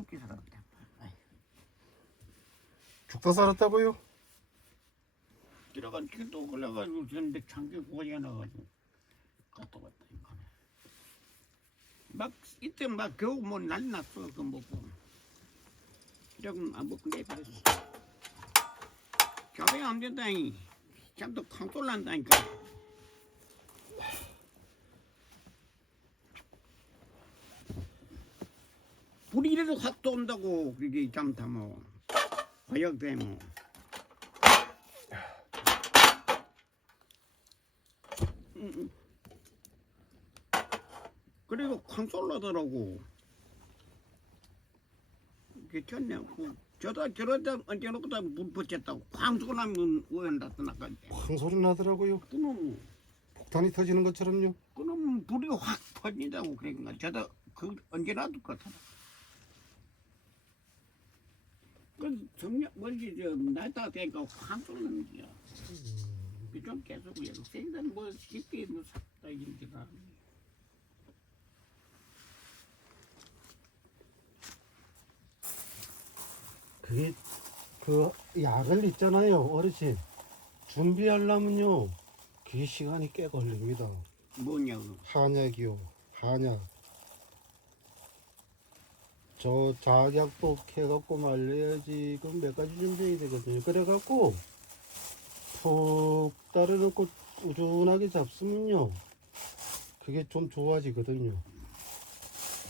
죽게 살았다. 죽다 살았다고요? 들어간 길도 걸려가지고 저런데 참깨 고지가 나가지고 갔다 왔다 이거. 막 이때 막 겨우 뭐 난리 났어 그 먹고. 조금 안 먹고 내버렸어. 교배 안 된다니. 참또 캉돌 난다니까. 불이 이래도 확 쏜다고 그게 잠타 뭐 화역돼 뭐. 그리고 쾅 쏠라더라고. 괜찮네. 저러다 얹어놓고다 물 붙였다고 쾅 쏘나면 오연다 떠나가지. 팡 소리 나더라고요. 그놈 폭탄이 터지는 것처럼요. 그놈 불이 확 퍼진다고 그러니까 저도 그 언제 놔둘 것 같아. 그 정력 뭐지 저 나이다 되니까 확 쏘는 거야. 좀 계속 생전 뭐 쉽게 뭐 샀다 이런데가. 그게 그 약을 있잖아요, 어르신. 준비하려면요, 그게 시간이 꽤 걸립니다. 뭐냐고. 한약이요, 한약. 저 작약도 해갖고 말려야지. 그럼 몇 가지 준비해야 되거든요. 그래갖고 푹 따라놓고 우준하게 잡수면요, 그게 좀 좋아지거든요.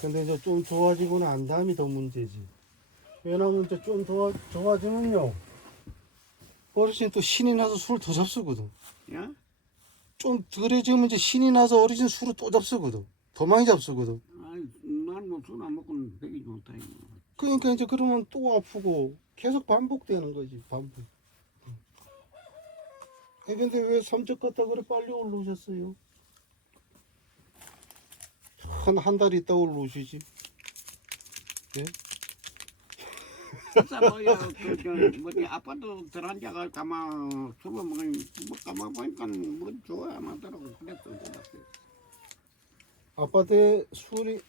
근데 이제 좀 좋아지고 난 다음이 더 문제지. 왜냐면 이제 좀 좋아지면요, 어르신 또 신이 나서 술을 더 잡수거든. 야? 좀 덜해지면 이제 신이 나서 어르신 술을 또 잡수거든. 더 많이 잡수거든. 아이 난뭐 술 안 먹고는 되게 좋다 이거. 그러니까 이제 그러면 또 아프고 계속 반복되는 거지, 반복. 근데 왜 삼척 갔다 그래 빨리 올라오셨어요? 한 달 있다 올라오시지. 예? 진짜 뭐야 그저 뭐지 아빠도 들어앉아가 가만 술을 먹으니 뭐 가만 보니까 뭐 좋아야 하더라고 그랬어 그랬어. 아빠한테 술을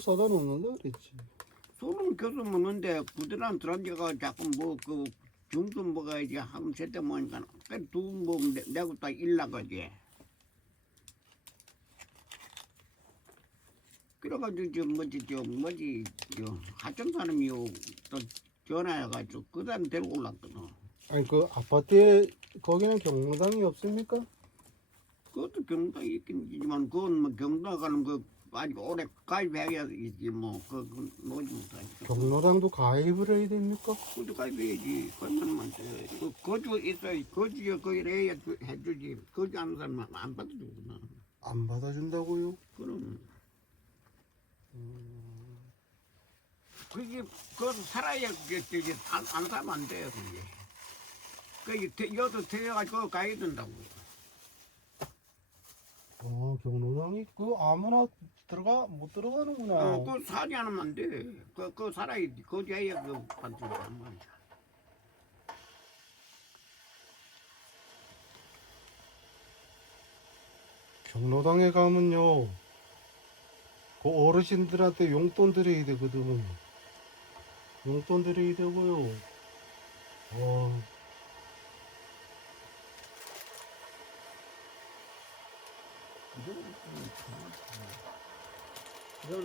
사다 놓는다 그랬지. 술은 계속 먹는데 부드러운 들어앉아가 자꾸 뭐 그 중도 먹어야지 하면 제때 먹으니까 그두뭐 내고 딱 일나가지. 그래가지고 저 하천 사람이요 또 전화해가지고 그 사람 데리고 올랐거든. 아니 그 아파트에 거기는 경로당이 없습니까? 그것도 경로당이 있긴 있지만 그건 뭐 경로당 가는 거 아직 오래 가입해야 있지 뭐그 놓지 못하니까. 경로당도 가입을 해야 됩니까? 그것도 가입해야지. 그것만 돼. 그 거주 있어야 거주에 거기를 해야 해주지. 거주하는 사람은 안 받아주구나. 안 받아준다고요? 그럼 그게 그거 살아야 그게 안 살면 안 돼요 그게. 그게 여도 태워가지고 가야 된다고. 경로당이 그 아무나 못 들어가는구나. 그 살이 않으면 안 돼. 그 살아야 거주해야 그 받는단 말이야. 경로당에 가면요, 그 어르신들한테 용돈 드려야 되거든. 용돈 드려야 되고요. 이건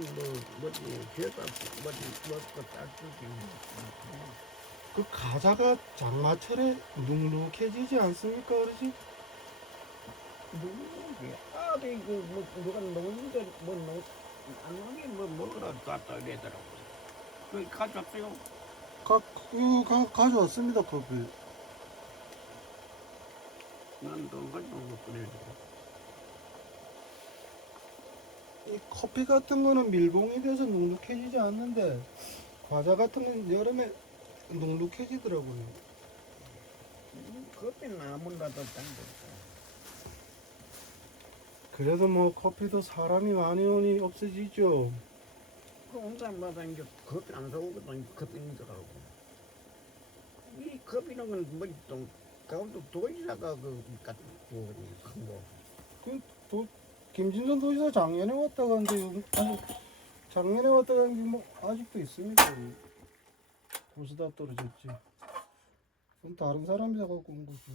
뭐지 개가 뭐지 뭐가 따뜻해. 그 가자가 장마철에 눅눅해지지 않습니까, 어르신? 누구지? 아들 그뭐 누가 노는데 뭐안 노게 뭐 먹으러 갔다 이러더라고. 그 가져왔어요. 가져왔습니다, 커피. 난돈 가져온 거 그래. 이 커피 같은 거는 밀봉이 돼서 눅눅해지지 않는데, 과자 같은 건 여름에 눅눅해지더라고요. 커피 나무라도 딴데. 그래도 뭐 커피도 사람이 많이 오니 없어지죠. 그 온 사람마다 이제 커피 안 사오거든. 커피 인더라고. 이 커피는 건 뭐좀 가운데 도시사가 그 같은 큰 거. 김진선 도지사 작년에 왔다 갔는데 아니 작년에 왔다간 게뭐 아직도 있습니다. 벌써 다 떨어졌지. 그럼 다른 사람이 사갖고 온 거죠.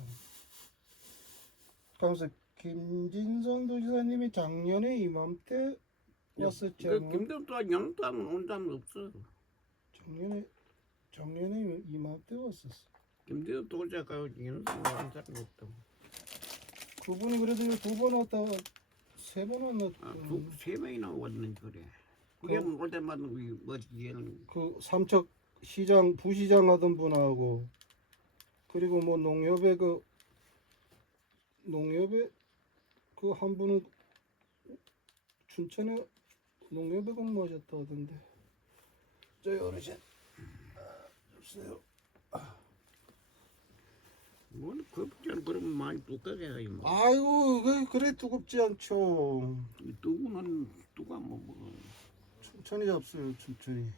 그래서 김진선 도지사님이 작년에 이맘때 왔었지 그 않아요? 김대도 영도 하면 온다면 없어. 작년에 이맘때 왔었어. 김대도 도자가 영도 온 사람 없다고. 그분이 그래도 2번 왔다가 3번 왔나? 세 명이나 왔는지 그래. 그게 올 때마다 뭐지 얘는 그 삼척 시장 부시장 하던 분하고 그리고 뭐 농협에 그 한 분은 춘천에 농협에 근무하셨다 하던데. 저희 어르신 없어요. 뭐 그전 그러면 많이 똑같게 해요. 뭐. 아이고 그래 두껍지 않죠. 두고는 누가 뭐. 춘천이 잡수요 춘천이.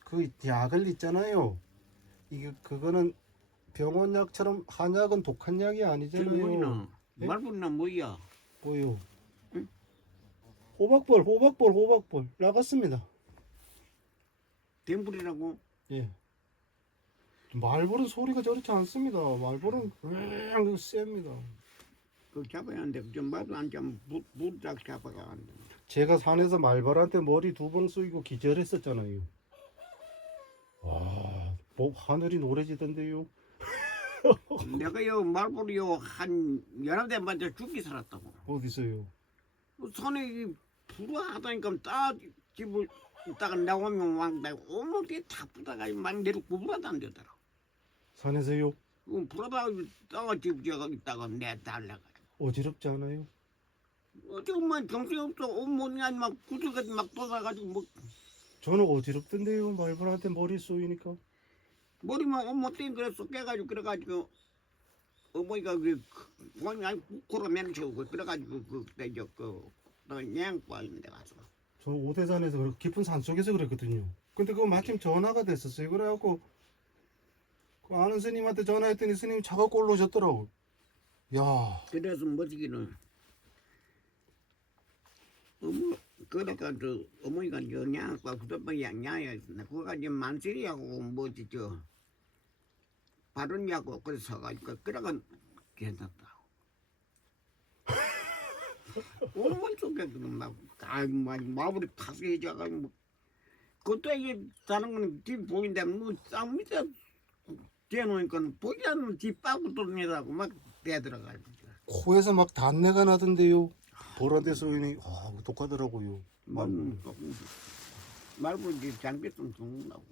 그 약을 있잖아요. 이게 그거는 병원 약처럼 한약은 독한 약이 아니잖아요. 뭐이나 네? 말분나 뭐야? 뭐요? 응? 호박벌 나갔습니다. 덴불이라고 예. 말벌은 소리가 저렇지 않습니다. 말벌은 그냥 셉니다. 그 잡아야 하는데 좀 말도 안 잡으면 물딱 잡아가 안 돼. 제가 산에서 말벌한테 머리 2번 쏘이고 기절했었잖아요. 와, 뭐 하늘이 노래지던데요. 내가 요 말벌이요 한 11대 맞아 죽기 살았다고. 어디서요? 손에 불화하다니까 따 집을 있다가 나오면 왕다 온몸이 다 부다가 막 내려 구부러도 안 되더라. 산에서요? 불어다 따가 집 지어가 있다가 내 달라가지고. 어지럽지 않아요? 어쩌면 정신이 없어 온몸이 막 구슬같이 막 돋아가지고 뭐 저는 어지럽던데요. 말벌한테 머리 쏘이니까. 머리만 온몸 땡그래서 깨가지고 그래가지고 어머니가 그 원이 아니 구로 면치우고 그래가지고 그때 저그 양과 있는 데 가서 저 오대산에서 그렇게 깊은 산 속에서 그랬거든요. 근데 그거 마침 전화가 됐었어요. 그래갖고 그 아는 스님한테 전화했더니 스님이 차가 올라오셨더라고. 야, 그래서 뭐지기는 그러니까 저 어머니가 저 양과 구도방 양양이었나 그거 가지고 만세리하고 뭐지 저 바른 약고 그래서 가지고 그래가 괜찮다. 온몸 속에 막 마블이 파괴해져가지고 뭐 그것도 이게 다른 거는 집 보인다 뭐쌍 밑에 대놓으니까 보지 않는 집 빠고 돌리라고 막 대들어가지고 코에서 막 단내가 나던데요. 보라데 소인이 독하더라고요. 말벌이 장비통 죽는다고.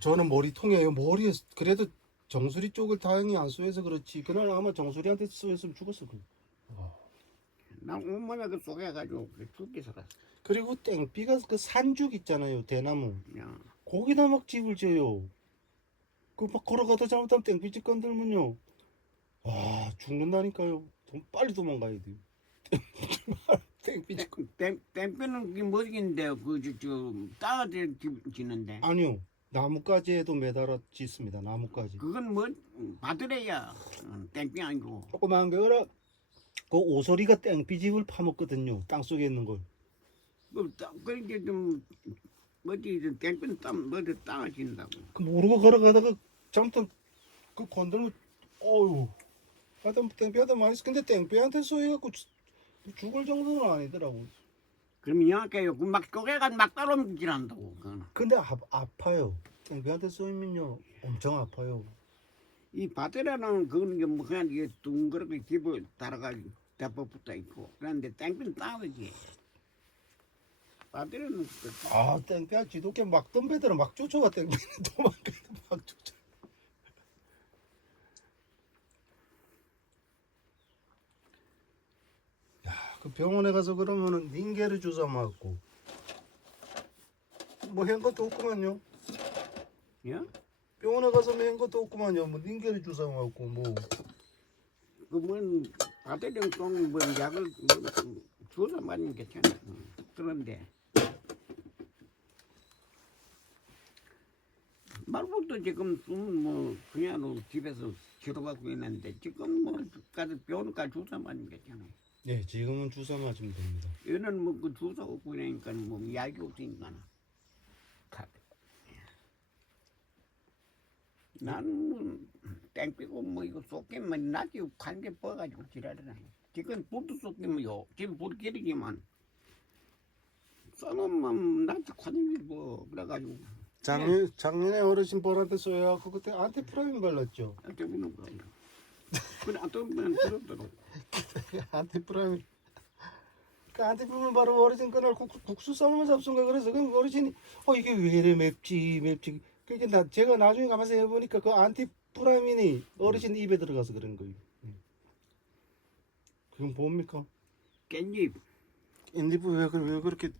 저는 머리통이에요. 머리에 그래도 정수리 쪽을 다행히 안 쏘여서 그렇지. 그날 아마 정수리한테 쏘였으면 죽었을 거예요. 나 온몸에 그 속에가지고 죽게 살았어. 그리고 땡비가 그 산죽 있잖아요. 대나무. 야, 거기다 막 집을 지어요. 그 막 걸어가다 잘못하면 땡비집 건들면요. 와 죽는다니까요. 빨리 도망가야 돼요. 땡비집 땡빼는 뭐지긴데 그저 따가지 지는데 아니요. 나뭇가지에도 매달아 짓습니다. 나뭇가지. 그건 뭐 바드래야 땡빼 아니고. 조그만 게 그래. 그 오소리가 땡비집을 파먹거든요. 땅 속에 있는 걸. 그렇게 좀 뭐지 땡빼는 땅 뭐지 따가진다고. 그 모르고 걸어가다가 잘못하면 그 건들면 어휴. 하여튼 땡비한테 많이 쓰. 근데 땡비한테 쏘여갖고 죽을 정도는 아니더라고. 그럼 이상하게요. 막 쪼개가 막 따라오기한다고 그거는. 근데 아파요. 땡비한테 쏘이면요 엄청 아파요. 이 바드라는 그건 뭐 그냥 이게 둥그렇게 집을 따라가지고 대포 붙어 있고 그런데 땡빼는 따가지. 바드라는 아 땡비야 지독해 막 덤배들은 막 쫓아가 땡비는 도망가도 막 쫓아. 그 병원에 가서 그러면은 닌게르 주사 맞고 뭐 한 것도 없구만요. 예? 병원에 가서 한 것도 없구만요. 뭐 닌게르 주사 맞고 뭐 그뭐 바드랑 똥뭐 약을 주사 맞는 게 괜찮아. 그런데 말부터 지금 뭐 그냥 집에서 치료받고 있는데 지금 뭐 가서 병원 가 주사 맞는 게 괜찮아. 네, 지금은 주사 맞으면 됩니다. 얘는 뭐 그 주사 없고 그러니까 뭐 약이 없으니까. 나는 땡피고 뭐 이거 쏟기만 나지 관계 뻗어가지고 지랄이나. 지금 불도 쏟기면요. 지금 불 기르기만 써놓으면 나한테 관계 뭐 그래가지고. 작년에 어르신 벌한테 쏘여갖고 그때 안티프라민 발랐죠. 안 떠보는 거예요. 그래 안 떠보면 들었더라고. 안티프라민. 그 안티프라민 바로 어르신 그날 국수 삶을 잡순가 그래서 그 어르신이 이게 왜 이래 맵지. 그게 제가 나중에 가면서 해보니까 그 안티프라민이 어르신 입에 들어가서 그런 거예요. 그건 뭡니까? 깻잎. 깻잎을 왜 그렇게